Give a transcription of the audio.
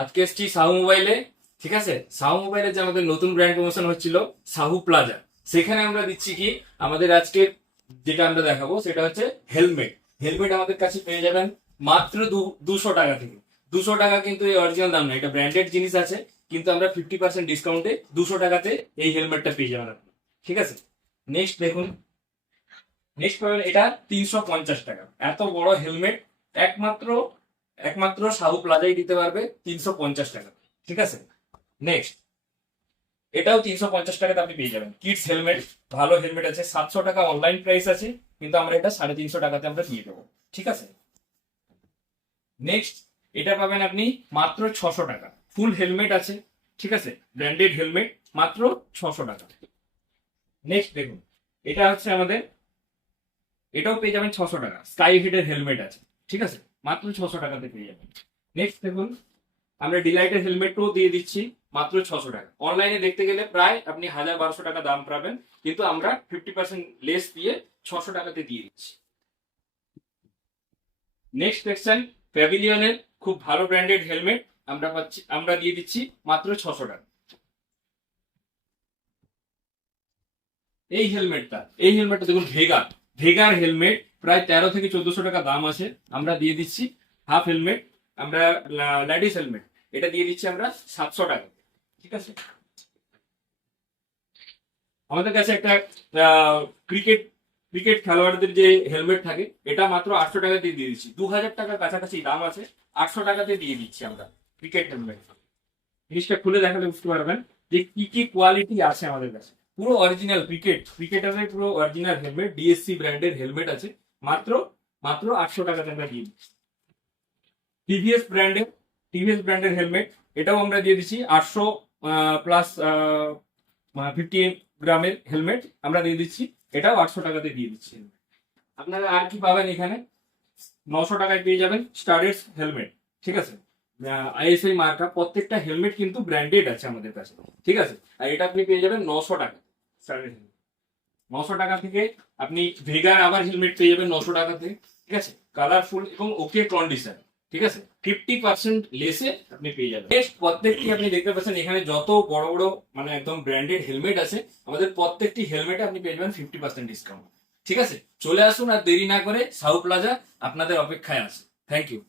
আজকে এসছি সাহু মোবাইলে। ঠিক আছে, সাহু মোবাইলে যে আমাদের নতুন ব্র্যান্ড প্রমোশন হচ্ছিল সাহু প্লাজা, সেখানে আমরা দিচ্ছি কি, আমাদের আজকে যেটা আমরা দেখাবো সেটা হচ্ছে হেলমেট। হেলমেট আমাদের কাছে পেয়ে যাবেন মাত্র 200 টাকা থেকে। 200 টাকা কিন্তু এই অরিজিনাল দাম না, এটা ব্র্যান্ডেড জিনিস আছে, কিন্তু আমরা 50% ডিসকাউন্টে 200 টাকাতে এই হেলমেটটা পেয়ে যাবেন আপনি। ঠিক আছে, নেক্সট দেখুন, নেক্সট পাবেন এটা 350 টাকা। এত বড় হেলমেট একমাত্র একমাত্র সাহু প্লাজাই দিতে পারবে 350 টাকা। ঠিক আছে, নেক্সট এটাও 350 টাকাতে আপনি পেয়ে যাবেন। কিডস হেলমেট, ভালো হেলমেট আছে, 700 টাকা অনলাইন প্রাইস আছে, কিন্তু আমরা এটা 350 টাকাতে আমরা দিয়ে দেবো। ঠিক আছে, নেক্সট এটা পাবেন আপনি মাত্র 600 টাকা। ফুল হেলমেট আছে, ঠিক আছে, ব্র্যান্ডেড হেলমেট, মাত্র 600 টাকা। নেক্সট দেখুন, এটা হচ্ছে আমাদের, এটাও পেয়ে যাবেন 600 টাকা। স্কাই হিটের হেলমেট আছে, ঠিক আছে, মাত্র 600 টাকাতে পেয়ে যাবেন। নেক্সট দেখুন, আমরা ডিলাইটের হেলমেটও দিয়ে দিচ্ছি মাত্র 600 টাকা। অনলাইনে দেখতে গেলে প্রায় আপনি 1000-1200 টাকা দাম পাবেন, কিন্তু আমরা 50% লেস দিয়ে 600 টাকাতে দিয়ে দিচ্ছি। নেক্সট দেখছেন প্যাভিলিয়নের খুব ভালো ব্র্যান্ডেড হেলমেট, আমরা দিয়ে দিচ্ছি মাত্র 600 টাকা। এই হেলমেটটা দেখুন, ভেগার হেলমেট, প্রায় 1300 থেকে 1400 টাকা দাম আছে, আমরা দিয়ে দিচ্ছি হাফ হেলমেট, আমরা ল্যাডিস হেলমেট, এটা দিয়ে দিচ্ছি আমরা 700 টাকা। ঠিক আছে, আমাদের কাছে একটা ক্রিকেট ক্রিকেট খেলোয়াড়দের যে হেলমেট থাকে, এটা মাত্র 800 টাকা দিয়ে দিয়ে দিচ্ছি। 2000 টাকার কাছাকাছি দাম আছে, 800 টাকাতে দিয়ে দিচ্ছি আমরা ক্রিকেট হেলমেট। জিনিসটা খুলে দেখালে বুঝতে পারবেন যে কি কি কোয়ালিটি আছে আমাদের কাছে। পুরো অরিজিনাল ক্রিকেটারের পুরো অরিজিনাল হেলমেট, ডিএসসি ব্র্যান্ডের হেলমেট আছে, মাত্র মাত্র 800 টাকাতে আমরা দিয়ে দিচ্ছি। টিভিএস ব্র্যান্ডের টিভিএস ব্র্যান্ডের হেলমেট, এটাও আমরা দিয়ে দিচ্ছি 800 প্লাস 50 গ্রামের হেলমেট আমরা দিয়ে দিচ্ছি, এটাও 800 টাকাতে দিয়ে দিচ্ছি। আপনারা আর কি পাবেন এখানে, 900 টাকায় পেয়ে যাবেন স্টারের হেলমেট। ঠিক আছে, আইএসআই মার্কা, প্রত্যেকটা হেলমেট কিন্তু ব্র্যান্ডেড আছে আমাদের কাছে। ঠিক আছে, আর এটা আপনি পেয়ে যাবেন 900 টাকা। স্টারের 900 টাকা থেকে আপনি ভেগার আবার হেলমেট পেয়ে যাবেন 900 টাকাতে। ঠিক আছে, কালারফুল এবং ওকে কন্ডিশন। ঠিক আছে, 50% লেসে আপনি পেয়ে যাবেন। নেক্সট প্রত্যেকটি আপনি দেখতে পাচ্ছেন এখানে যত বড় বড় মানে একদম ব্র্যান্ডেড হেলমেট আছে, আমাদের প্রত্যেকটি হেলমেটে আপনি পেয়ে যাবেন 50% ডিসকাউন্ট। ঠিক আছে, চলে আসুন আর দেরি না করে, সাউ প্লাজা আপনাদের অপেক্ষায় আছে। Thank you.